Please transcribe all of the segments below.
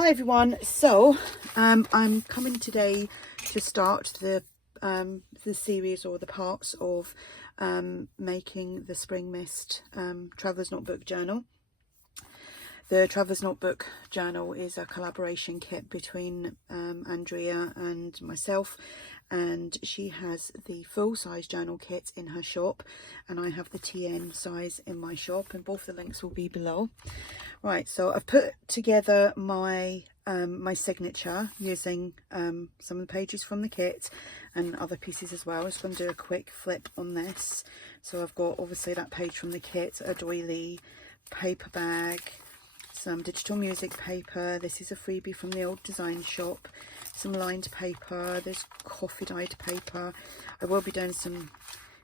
Hi everyone, so I'm coming today to start the series or the parts of making the Spring Mist Traveller's Notebook journal. The Traveller's Notebook journal is a collaboration kit between Andrea and myself, and she has the full-size journal kit in her shop and I have the TN size in my shop, and both the links will be below. Right, so I've put together my my signature using some of the pages from the kit and other pieces as well. I'm just going to do a quick flip on this. So I've got obviously that page from the kit, a doily, paper bag, some digital music paper. This is a freebie from the old design shop. Some lined paper, there's coffee dyed paper. I will be doing some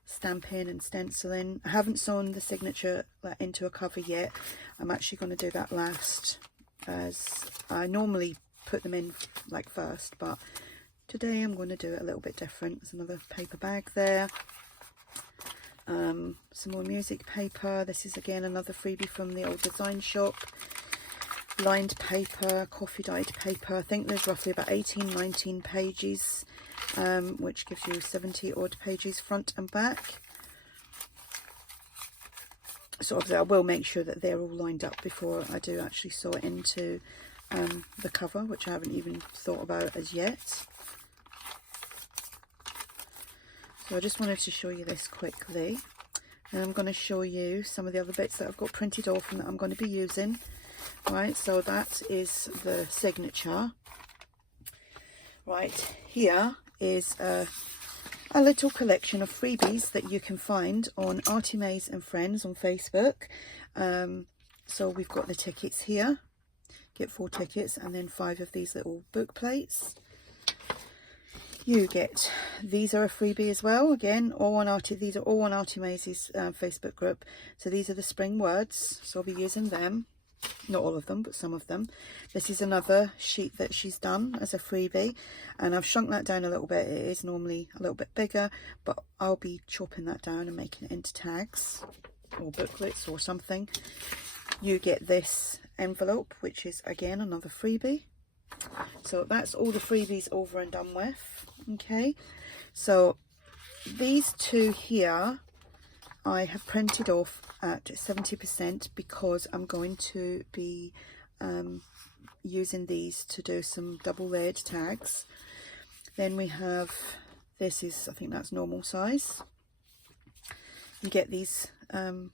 stamping and stenciling. I haven't sewn the signature into a cover yet. I'm actually going to do that last, as I normally put them in like first, but today I'm going to do it a little bit different. There's another paper bag there. Some more music paper. This is again another freebie from the old design shop. Lined paper, coffee dyed paper. I think there's roughly about 18-19 pages, which gives you 70 odd pages front and back. So obviously I will make sure that they're all lined up before I do actually sew it into the cover, which I haven't even thought about as yet. So I just wanted to show you this quickly, and I'm going to show you some of the other bits that I've got printed off and that I'm going to be using. Right, so that is the signature. Right, here is a little collection of freebies that you can find on ARTYmaze and Friends on Facebook. So we've got the tickets here. Get 4 tickets and then 5 of these little book plates. You get, these are a freebie as well, again, all on these are all on ARTYmaze's Facebook group. So these are the spring words, so I'll be using them. Not all of them, but some of them. This is another sheet that she's done as a freebie, and I've shrunk that down a little bit. It is normally a little bit bigger, but I'll be chopping that down and making it into tags or booklets or something. You get this envelope, which is again another freebie. So that's all the freebies over and done with. Okay, so these two here I have printed off at 70% because I'm going to be using these to do some double layered tags. Then we have, this is, I think that's normal size. You get these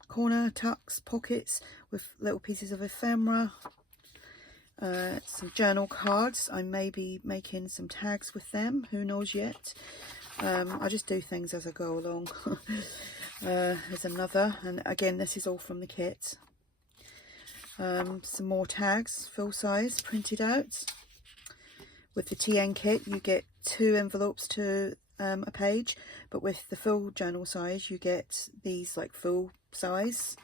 corner tucks, pockets with little pieces of ephemera. Some journal cards. I may be making some tags with them, who knows yet. I just do things as I go along. There's another, and again this is all from the kit. Some more tags, full size, printed out. With the TN kit you get 2 envelopes to a page, but with the full journal size you get these like full size,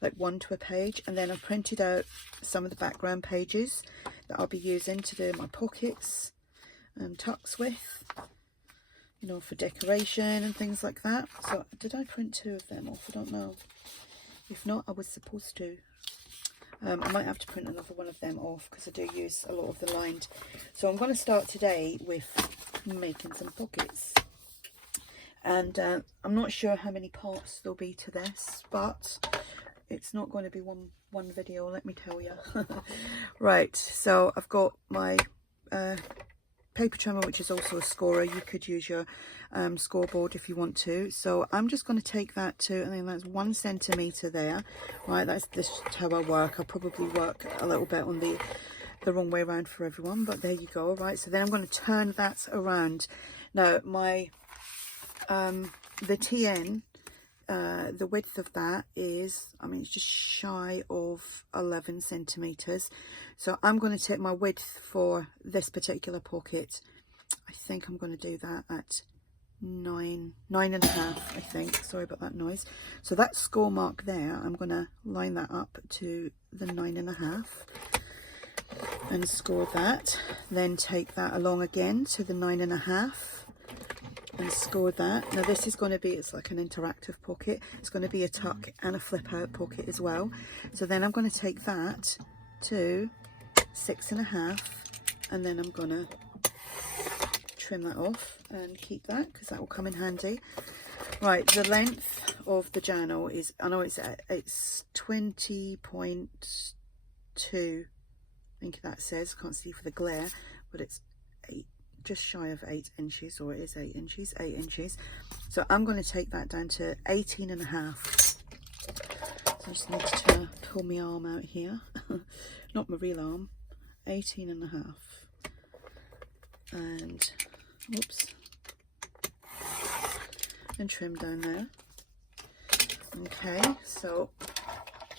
like 1 to a page. And then I've printed out some of the background pages that I'll be using to do my pockets and tucks with, you know, for decoration and things like that. So did I print 2 of them off? I don't know. If not, I was supposed to. I might have to print another one of them off because I do use a lot of the lined. So I'm going to start today with making some pockets. And I'm not sure how many parts there'll be to this, but it's not going to be one video, let me tell you. Right, so I've got my paper trimmer, which is also a scorer. You could use your scoreboard if you want to. So I'm just going to take that to, I think that's 1 centimetre there. Right, that's just how I work. I'll probably work a little bit on the wrong way around for everyone, but there you go. Right, so then I'm going to turn that around. Now my the TN, the width of that is, I mean, it's just shy of 11 centimetres. So I'm going to take my width for this particular pocket. I think I'm going to do that at 9.5, I think. Sorry about that noise. So that score mark there, I'm going to line that up to the 9.5 and score that. Then take that along again to the 9.5. and score that. Now this is going to be, it's like an interactive pocket. It's going to be a tuck and a flip out pocket as well. So then I'm going to take that to 6.5, and then I'm gonna trim that off and keep that because that will come in handy. Right, the length of the journal is, I know it's 20.2, I think that says, can't see for the glare, but it's just shy of 8 inches, or it is 8 inches, 8 inches. So I'm going to take that down to 18.5. So I just need to pull my arm out here, not my real arm. 18.5, and whoops, and trim down there. Okay, so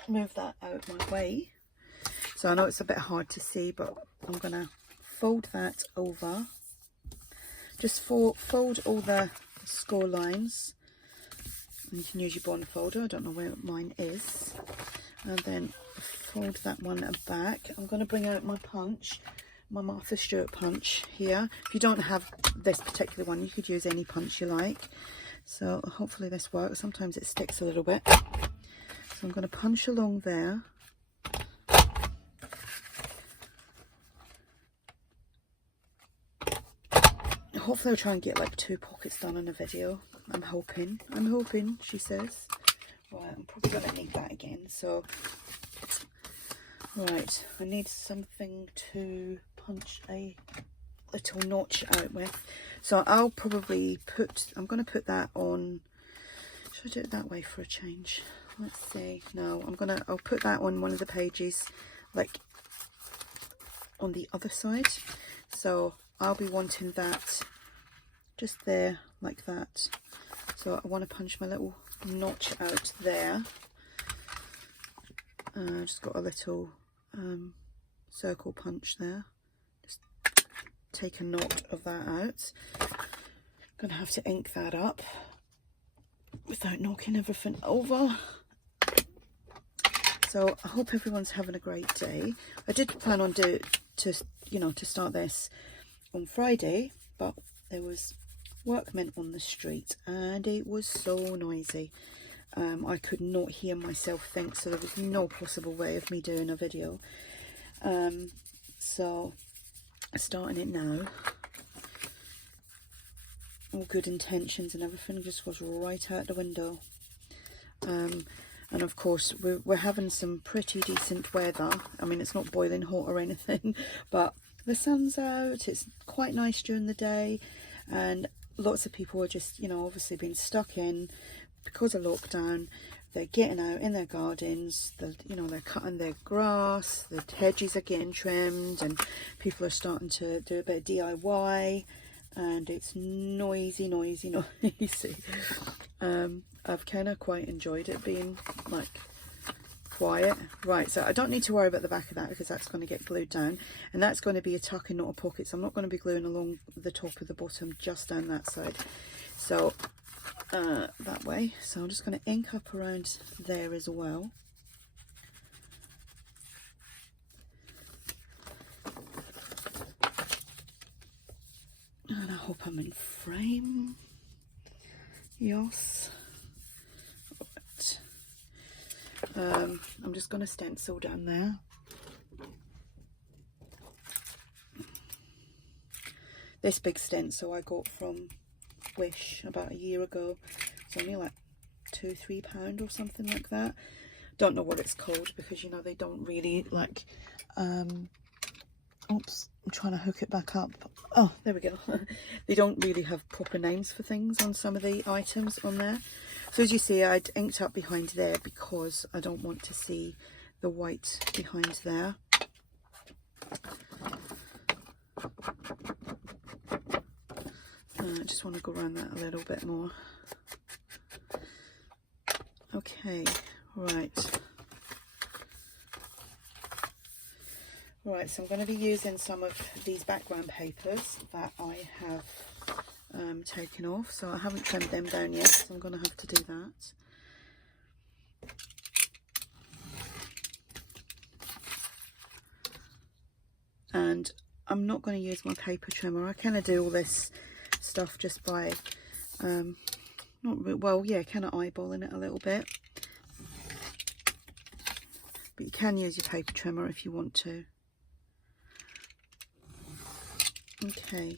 move that out my way. So I know it's a bit hard to see, but I'm gonna fold that over. Just fold all the score lines. And you can use your bond folder, I don't know where mine is. And then fold that one back. I'm going to bring out my punch, my Martha Stewart punch here. If you don't have this particular one, you could use any punch you like. So hopefully this works. Sometimes it sticks a little bit. So I'm going to punch along there. Hopefully I'll try and get like 2 pockets done in a video. I'm hoping, she says. Right, I'm probably going to need that again. So, right, I need something to punch a little notch out with. So I'll probably I'm going to put that on, should I do it that way for a change? Let's see. No, I'll put that on one of the pages, like on the other side. So I'll be wanting that just there, like that. So I want to punch my little notch out there. Just got a little circle punch there. Just take a knot of that out. Gonna have to ink that up without knocking everything over. So I hope everyone's having a great day. I did plan on to start this on Friday, but there was workmen on the street and it was so noisy. I could not hear myself think, so there was no possible way of me doing a video. So starting it now, all good intentions and everything just goes right out the window. And of course we're having some pretty decent weather. I mean, it's not boiling hot or anything, but the sun's out, it's quite nice during the day, and lots of people are just, obviously being stuck in because of lockdown. They're getting out in their gardens, they're cutting their grass, the hedges are getting trimmed, and people are starting to do a bit of DIY, and it's noisy. I've kind of quite enjoyed it being like quiet. Right, so I don't need to worry about the back of that because that's going to get glued down, and that's going to be a tuck and not a pocket, so I'm not going to be gluing along the top of the bottom, just down that side. So that way. So I'm just going to ink up around there as well. And I hope I'm in frame. Yes. Right. I'm just going to stencil down there. This big stencil I got from Wish about a year ago. It's only like £2-3 or something like that. Don't know what it's called because they don't really like oops, I'm trying to hook it back up. Oh, there we go. They don't really have proper names for things on some of the items on there. So as you see, I'd inked up behind there because I don't want to see the white behind there. I just want to go around that a little bit more. Okay, right. Right, so I'm going to be using some of these background papers that I have taken off. So I haven't trimmed them down yet, so I'm going to have to do that. And I'm not going to use my paper trimmer. I kind of do all this stuff just by, kind of eyeballing it a little bit. But you can use your paper trimmer if you want to. Okay.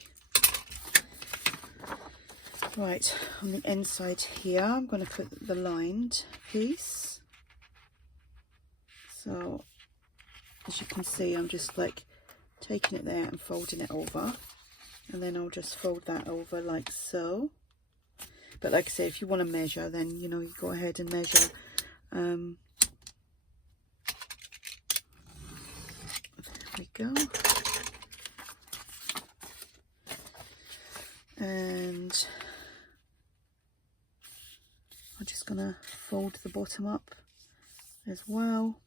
Right, on the inside here, I'm going to put the lined piece. So, as you can see, I'm just like taking it there and folding it over. And then I'll just fold that over like so. But like I say, if you want to measure, then, you know, you go ahead and measure. There we go. And I'm just going to fold the bottom up as well.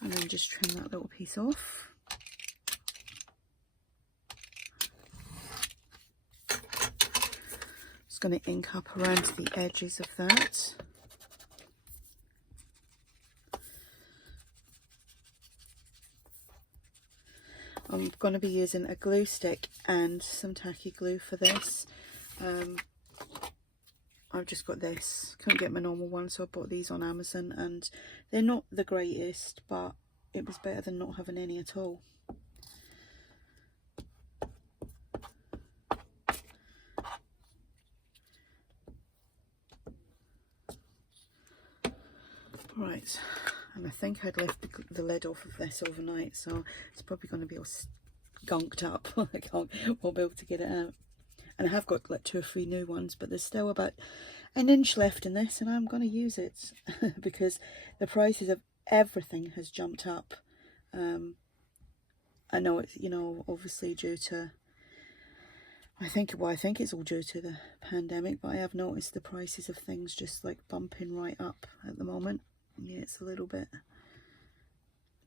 And then just trim that little piece off. Just going to ink up around the edges of that. I'm going to be using a glue stick and some tacky glue for this. I've just got this. Couldn't get my normal one, so I bought these on Amazon, and they're not the greatest, but it was better than not having any at all. Right, and I think I'd left the lid off of this overnight, so it's probably going to be all gunked up. Won't be able to get it out. And I have got like 2 or 3 new ones, but there's still about an inch left in this, and I'm going to use it because the prices of everything has jumped up. I know it's, you know, obviously due to, I think it's all due to the pandemic, but I have noticed the prices of things just like bumping right up at the moment. Yeah, it's a little bit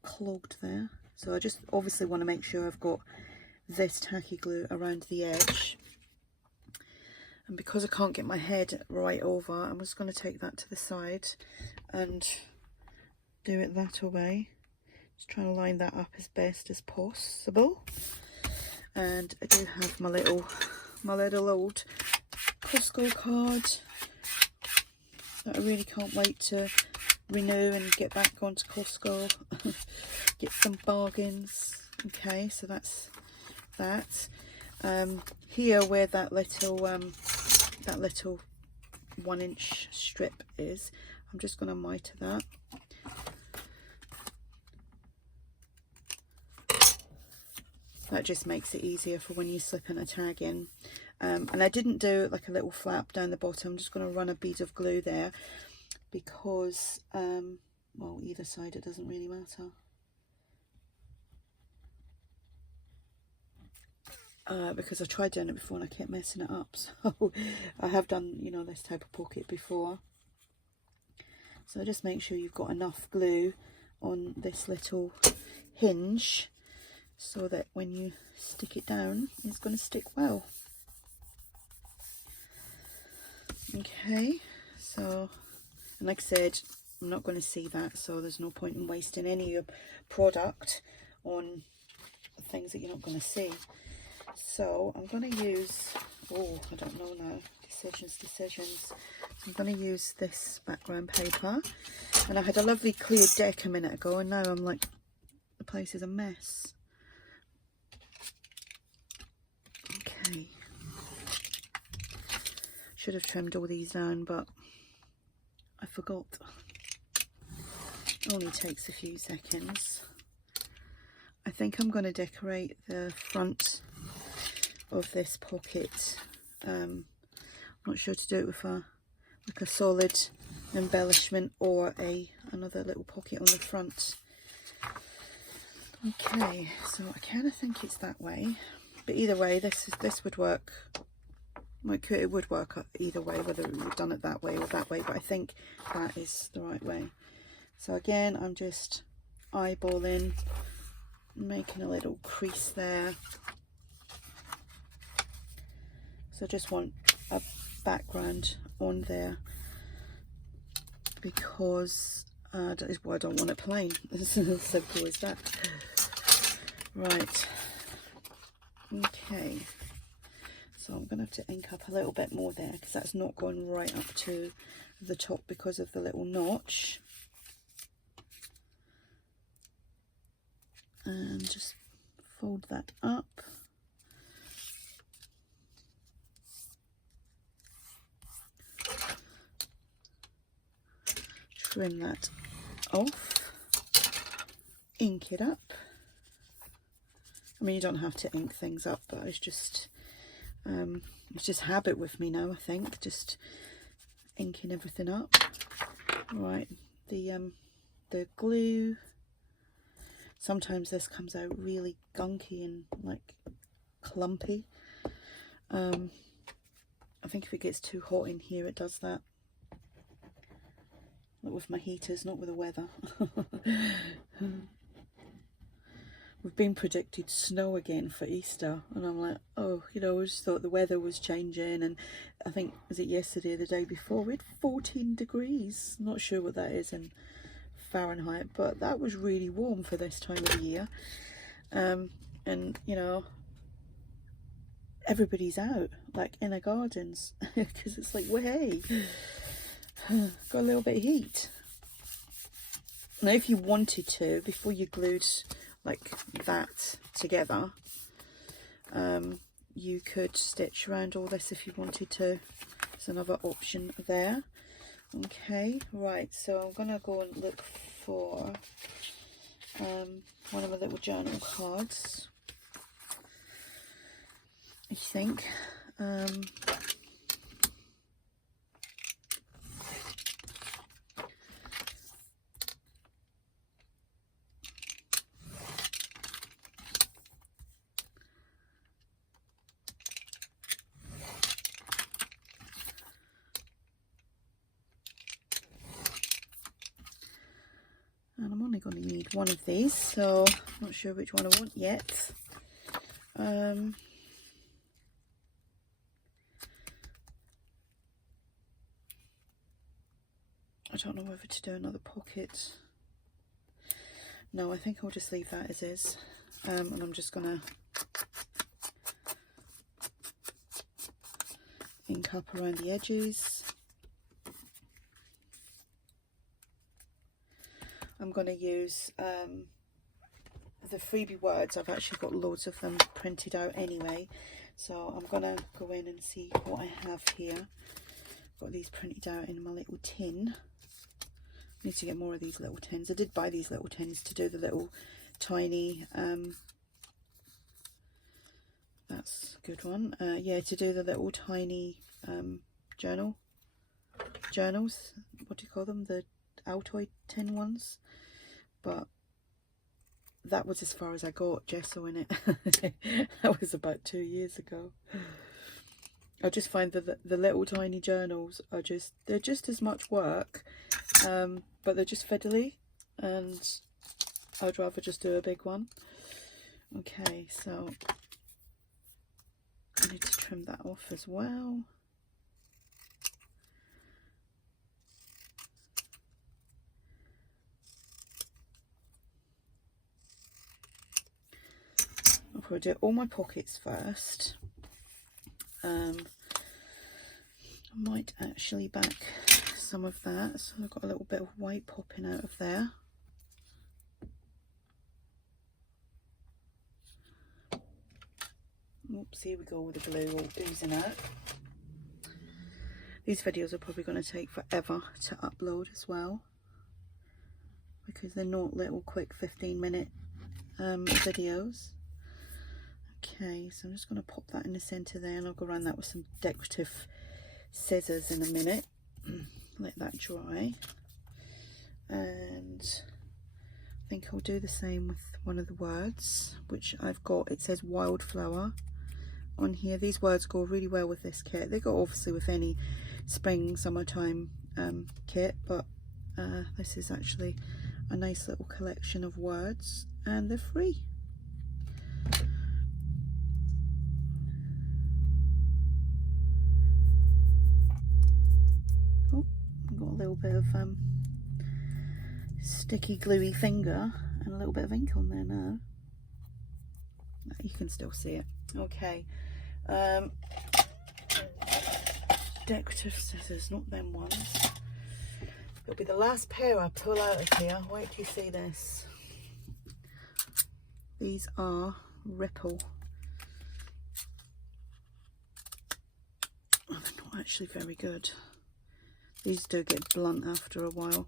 clogged there. So I just obviously want to make sure I've got this tacky glue around the edge. And because I can't get my head right over, I'm just going to take that to the side and do it that way. Just trying to line that up as best as possible. And I do have my little old Costco card that I really can't wait to renew and get back onto Costco. Get some bargains. Okay, so that's that. Here where that little 1-inch strip is, I'm just going to mitre that. That just makes it easier for when you're slipping a tag in. And I didn't do like a little flap down the bottom. I'm just going to run a bead of glue there because, well, either side, it doesn't really matter. Because I tried doing it before and I kept messing it up. So I have done, you know, this type of pocket before. So just make sure you've got enough glue on this little hinge so that when you stick it down, it's going to stick well. Okay, so, and like I said, I'm not going to see that, so there's no point in wasting any of your product on things that you're not going to see. So I'm going to use, oh, I don't know now, decisions. So I'm going to use this background paper. And I had a lovely clear deck a minute ago, and now I'm like, the place is a mess. Okay. Should have trimmed all these down, but I forgot. Only takes a few seconds. I think I'm going to decorate the front of this pocket. I'm not sure to do it with like a solid embellishment or another little pocket on the front. Okay, so I kind of think it's that way, but either way, this would work. It would work either way, whether we've done it that way or that way, but I think that is the right way. So again, I'm just eyeballing, making a little crease there. So I just want a background on there because I don't want it plain. It's as simple as that. Right. Okay. So I'm going to have to ink up a little bit more there because that's not going right up to the top because of the little notch. and just fold that up. Trim that off, ink it up. I mean, you don't have to ink things up, but it's just habit with me now, I think, just inking everything up. Right, the glue, sometimes this comes out really gunky and like clumpy. I think if it gets too hot in here, it does that. Not with my heaters, not with the weather. We've been predicted snow again for Easter, and I'm like, oh, you know, I just thought the weather was changing, and I think, was it yesterday or the day before, we had 14 degrees. Not sure what that is in Fahrenheit, but that was really warm for this time of the year. And, you know, everybody's out, like in their gardens, because it's like, well, hey, got a little bit of heat. Now, if you wanted to, before you glued like that together, you could stitch around all this if you wanted to. There's another option there. Okay, right, so I'm gonna go and look for one of my little journal cards, I think. And I'm only going to need one of these, so I'm not sure which one I want yet. I don't know whether to do another pocket. No, I think I'll just leave that as is. And I'm just going to ink up around the edges. I'm going to use the freebie words. I've actually got loads of them printed out anyway, so I'm going to go in and see what I have here. Got these printed out in my little tin. Need to get more of these little tins. I did buy these little tins to do the little tiny, that's a good one, yeah, to do the little tiny journals, what do you call them, the Altoid tin ones. But that was as far as I got gesso in it. That was about 2 years ago. I just find that the little tiny journals are they're just as much work, but they're just fiddly, and I'd rather just do a big one. Okay, so I need to trim that off as well. I'll probably do all my pockets first. I might actually back some of that, so I've got a little bit of white popping out of there. Oops, here we go with the glue all oozing out. These videos are probably going to take forever to upload as well, because they're not little quick 15-minute videos. Okay, so I'm just going to pop that in the centre there, and I'll go around that with some decorative scissors in a minute. Let that dry. And I think I'll do the same with one of the words, which I've got. It says wildflower on here. These words go really well with this kit. They go obviously with any spring, summertime kit, but this is actually a nice little collection of words, and they're free. Oh, I've got a little bit of sticky gluey finger and a little bit of ink on there now. You can still see it. Okay, decorative scissors, not them ones. It'll be the last pair I pull out of here. Wait till you see this. These are Ripple. Oh, they're not actually very good. These do get blunt after a while.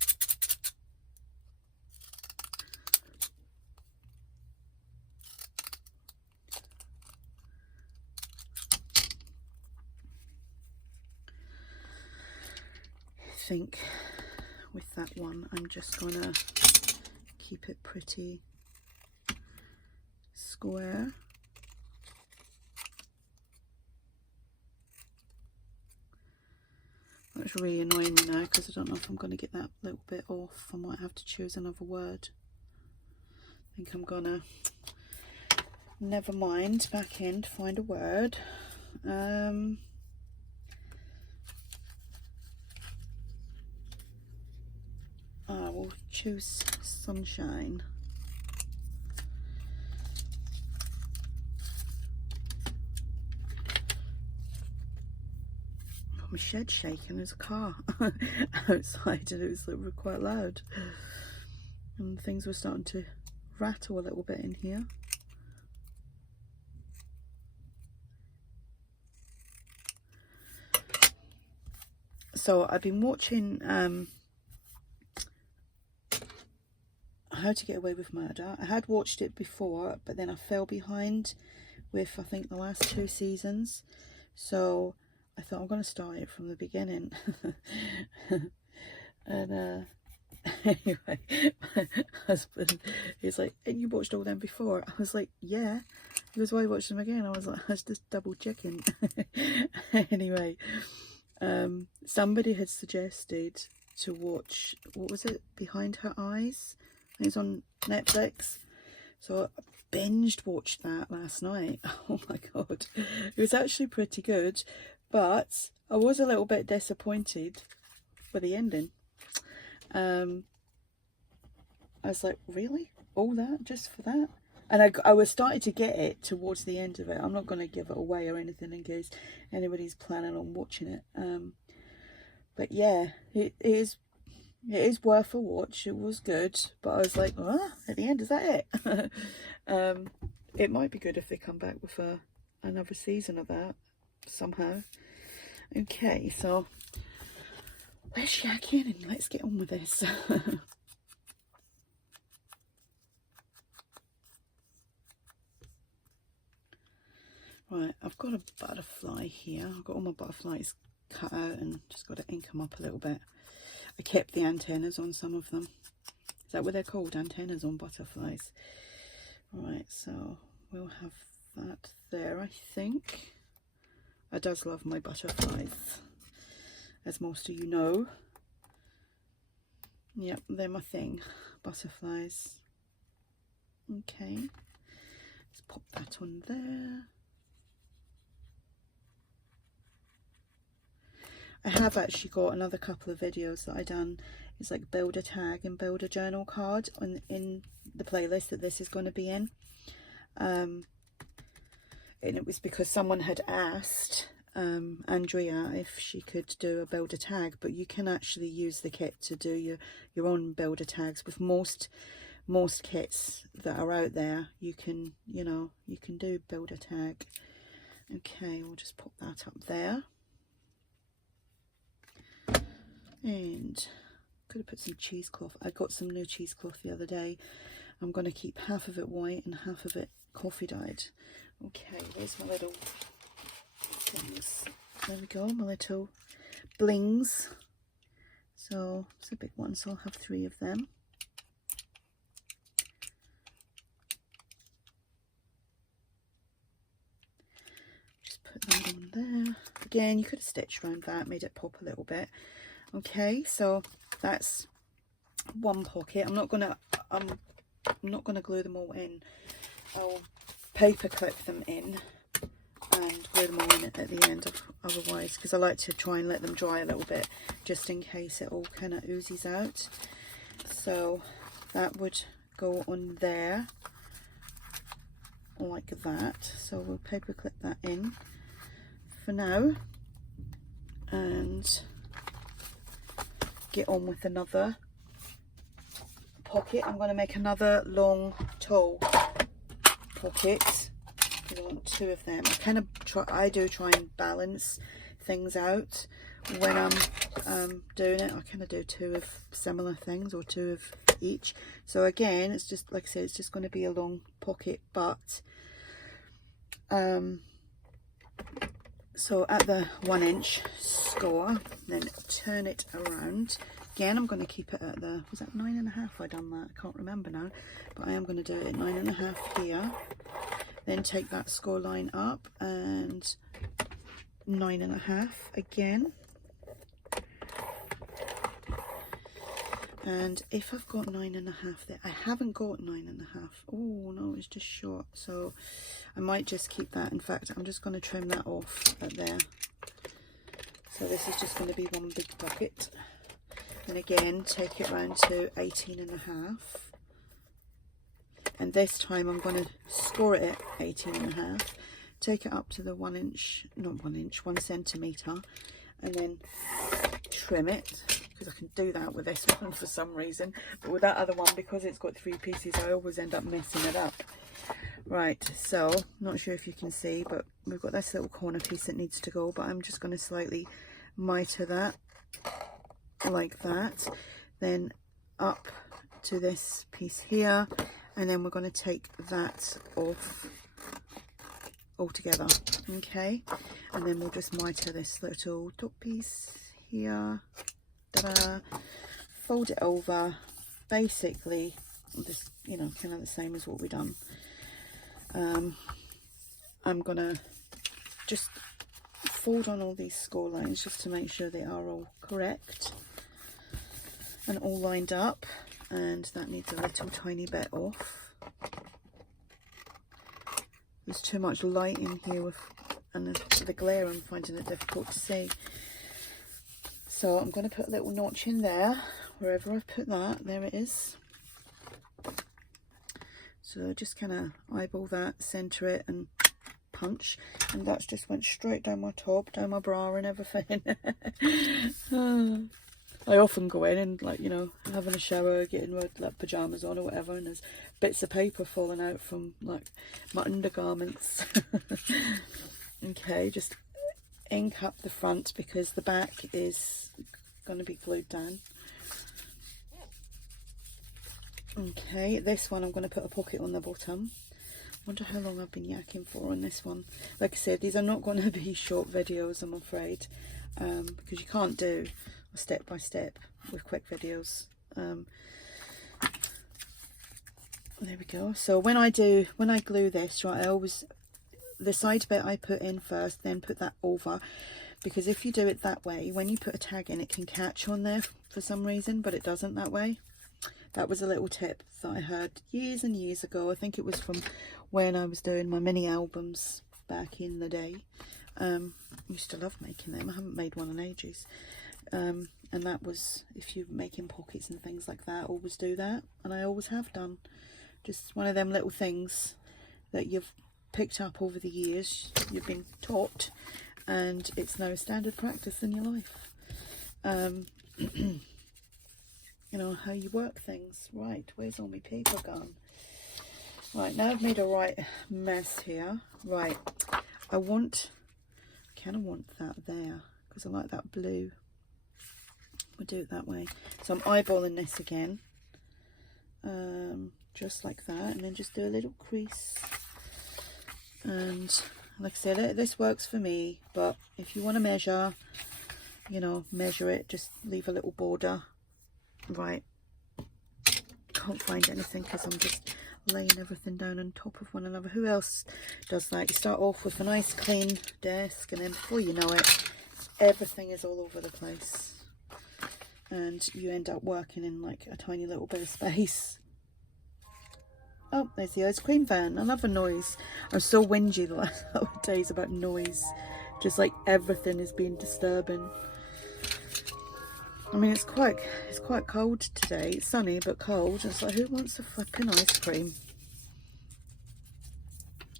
I think with that one I'm just gonna keep it pretty square. That's really annoying me now because I don't know if I'm going to get that little bit off. I might have to choose another word. I think I'm gonna, never mind, back in to find a word. I will choose sunshine. My shed shaking. There's a car outside and it was like quite loud, and things were starting to rattle a little bit in here. So I've been watching How to Get Away with Murder. I had watched it before, but then I fell behind with I think the last 2 seasons, so I thought I'm going to start it from the beginning. And anyway, my husband, he's like, and you watched all them before? I was like, yeah. He was, why you watched them again? I was like, I was just double checking. Anyway, somebody had suggested to watch, what was it, Behind Her Eyes? It's on Netflix. So I binged watched that last night. Oh my god, it was actually pretty good. But I was a little bit disappointed with the ending. I was like, really? All that just for that? And I was starting to get it towards the end of it. I'm not going to give it away or anything in case anybody's planning on watching it. But yeah, it is worth a watch. It was good. But I was like, oh, at the end, is that it? It might be good if they come back with another season of that somehow. Okay, so let's shack in and let's get on with this. Right, I've got a butterfly here. I've got all my butterflies cut out and just got to ink them up a little bit. I kept the antennas on some of them. Is that what they're called? Antennas on butterflies. Right, so we'll have that there, I think. I does love my butterflies, as most of you know. Yep, they're my thing, butterflies. Okay, let's pop that on there. I have actually got another couple of videos that I done. It's like build a tag and build a journal card in the playlist that this is going to be in. And it was because someone had asked Andrea if she could do a builder tag, but you can actually use the kit to do your own builder tags. With most kits that are out there, you can, you know, you can do builder tag. Okay, we'll just pop that up there. And could have put some cheesecloth. I got some new cheesecloth the other day. I'm going to keep half of it white and half of it coffee dyed. Okay, where's my little things? There we go, my little blings. So it's a big one, so I'll have 3 of them. Just put that on there. Again, you could have stitched around that, made it pop a little bit. Okay, so that's one pocket. I'm not gonna glue them all in. I'll paper clip them in and glue them all in at the end otherwise, because I like to try and let them dry a little bit just in case it all kind of oozes out. So that would go on there like that. So we'll paper clip that in for now and get on with another pocket. I'm going to make another long tool pocket. I want 2 of them. I do try and balance things out when I'm doing it. I kind of do 2 of similar things, or 2 of each. So again, it's just like I said, it's just going to be a long pocket, but so at the 1 inch score, then turn it around. Again, I'm going to keep it at the, was that 9.5? I done that, I can't remember now, but I am going to do it at 9.5 here. Then take that score line up and 9.5 again. And if I've got 9.5 there, I haven't got 9.5. Oh no, it's just short. So I might just keep that. In fact, I'm just going to trim that off at there. So this is just going to be one big pocket. And again, take it round to 18.5. And this time I'm going to score it at 18.5. Take it up to the 1 inch, not 1 inch, 1 centimetre, and then trim it, because I can do that with this one for some reason, but with that other one, because it's got 3 pieces, I always end up messing it up. Right, so not sure if you can see, but we've got this little corner piece that needs to go, but I'm just going to slightly miter that like that, then up to this piece here, and then we're going to take that off altogether. Okay, and then we'll just miter this little top piece here. Ta-da. Fold it over, basically just, you know, kind of the same as what we've done. I'm gonna just fold on all these score lines just to make sure they are all correct and all lined up, and that needs a little tiny bit off. There's too much light in here with, and the glare, I'm finding it difficult to see. So I'm going to put a little notch in there, wherever I've put that, there it is. So just kind of eyeball that, centre it and punch. And that's just went straight down my top, down my bra and everything. I often go in and, like, you know, having a shower, getting my like pyjamas on or whatever, and there's bits of paper falling out from like my undergarments. Okay, just ink up the front because the back is going to be glued down. Okay, this one I'm going to put a pocket on the bottom. Wonder how long I've been yakking for on this one. Like I said, these are not going to be short videos, I'm afraid, because you can't do step by step with quick videos. There we go. So when I glue this, right, I always, the side bit I put in first, then put that over, because if you do it that way, when you put a tag in, it can catch on there for some reason, but it doesn't that way. That was a little tip that I heard years and years ago. I think it was from when I was doing my mini albums back in the day. I used to love making them. I haven't made one in ages. And that was, if you're making pockets and things like that, always do that. And I always have done. Just one of them little things that you've picked up over the years, you've been taught, and it's now standard practice in your life. You know, how you work things. Right, where's all my paper gone? Right, now I've made a right mess here. Right, I kind of want that there, because I like that blue. We'll do it that way. So I'm eyeballing this again, just like that, and then just do a little crease. And like I said, this works for me, but if you want to measure, you know, measure it, just leave a little border. Right, can't find anything because I'm just laying everything down on top of one another. Who else does that? You start off with a nice clean desk, and then before you know it, everything is all over the place, and you end up working in like a tiny little bit of space. Oh, there's the ice cream van. I love a noise. I'm so whingy the last couple of days about noise, just like everything is being disturbing. I mean, it's quite cold today. It's sunny but cold. It's like, who wants a flipping ice cream?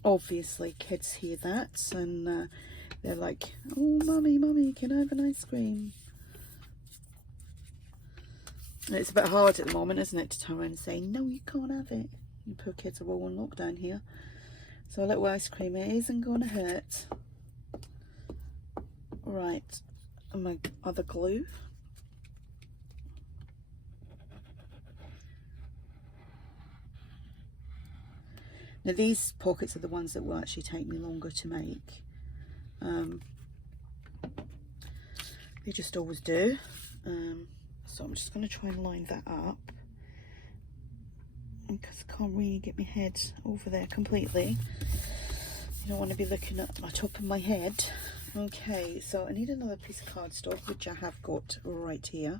Obviously kids hear that, and they're like, oh mummy, can I have an ice cream? And it's a bit hard at the moment, isn't it, to turn around and say, no, you can't have it. You poor kids are all on lockdown here. So a little ice cream, it isn't going to hurt. Right, and my other glue. Now these pockets are the ones that will actually take me longer to make. They just always do. So I'm just going to try and line that up, because I can't really get my head over there completely. You don't want to be looking at my top of my head. Okay, so I need another piece of cardstock, which I have got right here,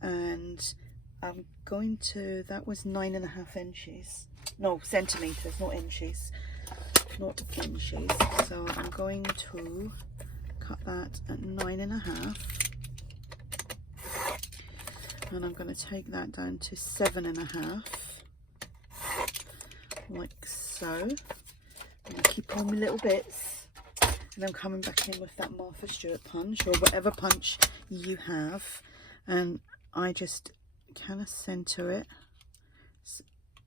and I'm going to, that was 9.5 inches, no, centimeters, not inches, not inches. So I'm going to cut that at 9.5, and I'm going to take that down to 7.5, like so. I'm going to keep on my little bits, and I'm coming back in with that Martha Stewart punch, or whatever punch you have, and I just kind of center it.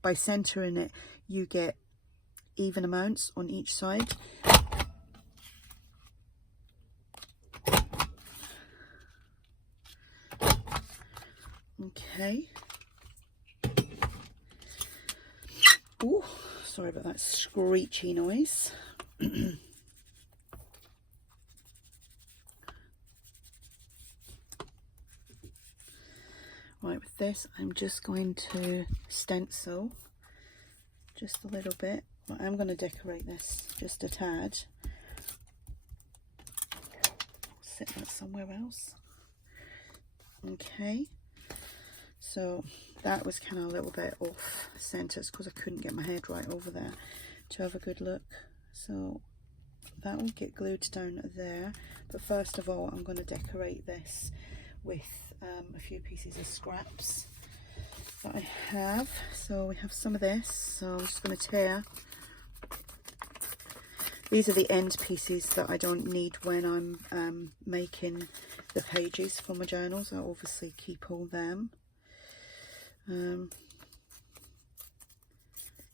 By centering it, you get even amounts on each side. Okay. Oh, sorry about that screechy noise. Right, with this, I'm just going to stencil just a little bit. I'm going to decorate this just a tad. Set that somewhere else. Okay, so that was kind of a little bit off centre because I couldn't get my head right over there to have a good look. So that will get glued down there. But first of all, I'm going to decorate this with a few pieces of scraps that I have. So we have some of this, so I'm just going to tear. These are the end pieces that I don't need when I'm making the pages for my journals. I'll obviously keep all them.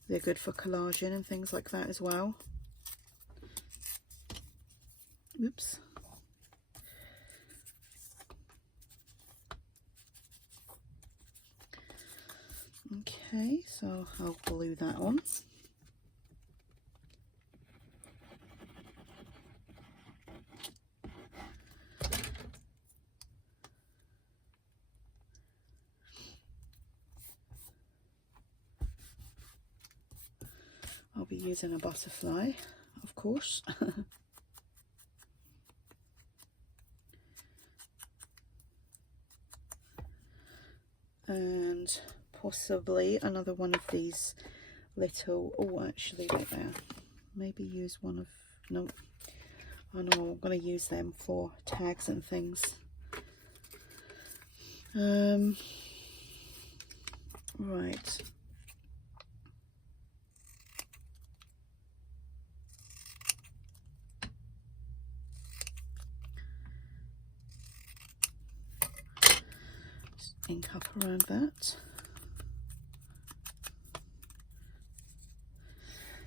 They're good for collaging and things like that as well. Oops. Okay, so I'll glue that on. I'll be using a butterfly, of course. And possibly another one of these little, oh actually right there, maybe use one of, no, I know I'm going to use them for tags and things. Right. Just ink up around that.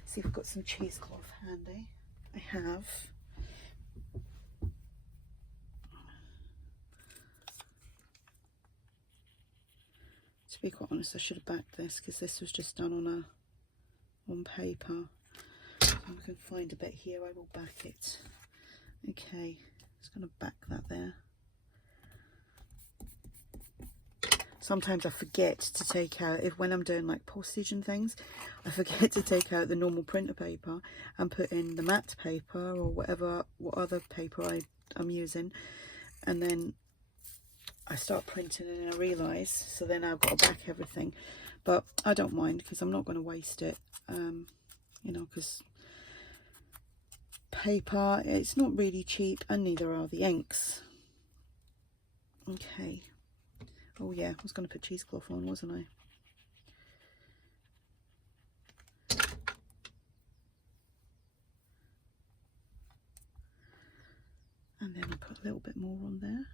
See if I've got some cheesecloth handy. I have. To be quite honest, I should have backed this because this was just done on paper. So if I can find a bit here, I will back it. Okay, just going to back that there. Sometimes I forget to take out, when I'm doing like postage and things, I forget to take out the normal printer paper and put in the matte paper or what other paper I'm using, and then I start printing and I realise, so then I've got to back everything. But I don't mind because I'm not going to waste it, you know, because paper, it's not really cheap, and neither are the inks. Okay. Oh yeah, I was going to put cheesecloth on, wasn't I? And then I put a little bit more on there.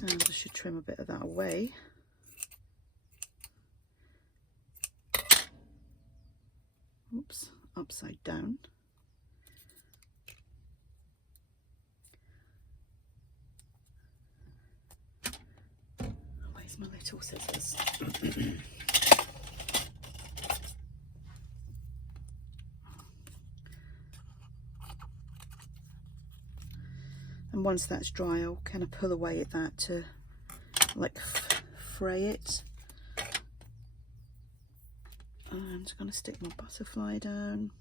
And I should trim a bit of that away. upside down. Where's my little scissors? And once that's dry, I'll kind of pull away at that to like fray it. And I'm just going to stick my butterfly down.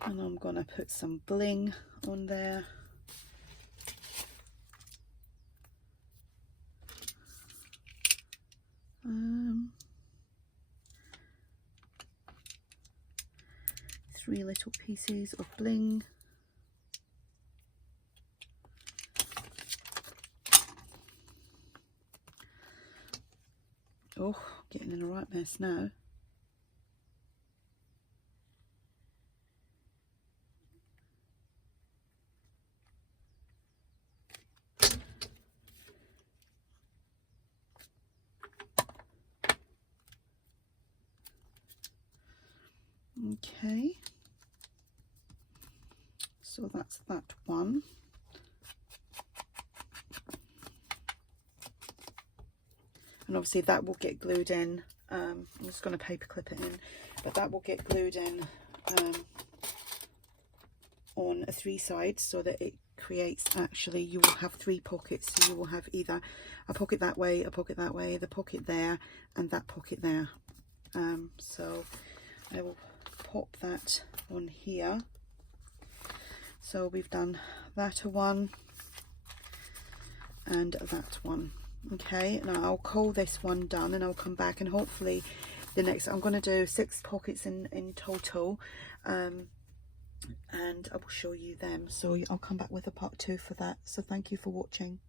And I'm going to put some bling on there. Three little pieces of bling. Oh, getting in a right mess now. Okay, so that's that one. And obviously that will get glued in. I'm just going to paper clip it in, but that will get glued in on a 3 sides so that it creates, actually you will have 3 pockets. So you will have either a pocket that way, a pocket that way, the pocket there, and that pocket there. So I will pop that on here. So we've done that one and that one. Okay, now I'll call this one done and I'll come back, and hopefully the next, I'm going to do 6 pockets in total, and I will show you them. So I'll come back with a part 2 for that. So thank you for watching.